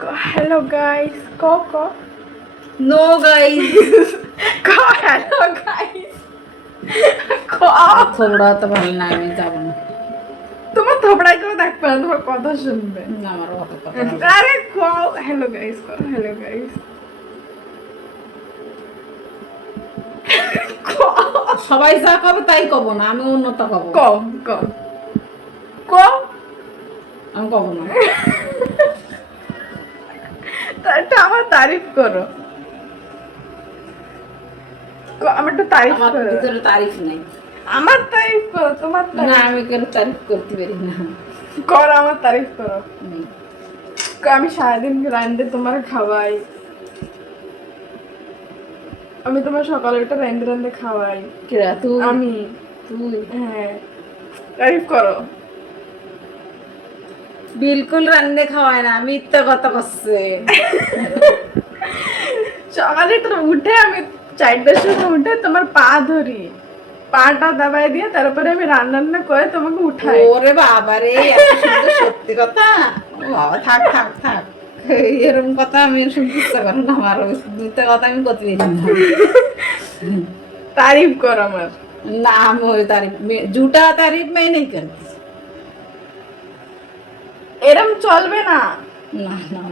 Hello guys को no guys hello guys को থোবড়া তো ভালো না, আমি যাবো না। তোমার থোবড়াই কেউ দেখবে না, তোমার কথা শুনবে। আমার অত কথা হবে না। আরে को हेलो गाइस को हेलो गाइस সবাই যা কবে তাই কব না, আমি অন্যটা কব। को को को আমি কব না। এটা আমার তারিফ করো। আমার একটু তারিফ আমার করো। ভিতরে তারিফ নাই। আমার তারিফ করো, তোমার না, তারিফ আমি কেন তারিফ করতে পারি না। করো, আমার তারিফ করো। নেই। আমি সারাদিন রান্দে তোমার খাওয়াই, আমি তোমার সকালে একটা রান্দে রান্দে খাওয়াই। কেরা তুই? আমি তুই হ্যাঁ, তারিফ করো। বিলকুল রান্নে খাওয়ায় না, মিথ্যা কথা করছে। সকালে তো উঠে আমি 4টার সময় উঠে তোমার পা ধরি, পাটা দাবাই দিয়ে তারপরে আমি রান্না করে তোমাকে উঠাই। ওরে বাবা রে, এত সুন্দর সত্যি কথা। ও বাবা, থাক থাক থাক, এরকম কথা আমি শুনতে ইচ্ছা করে না আমার। ওই মিথ্যা কথা আমি করতে পারি না। तारीफ करो আমার। ना हम वो तारीफ में झूठा तारीफ मैं नहीं करती। এরম চলবে না। ना ना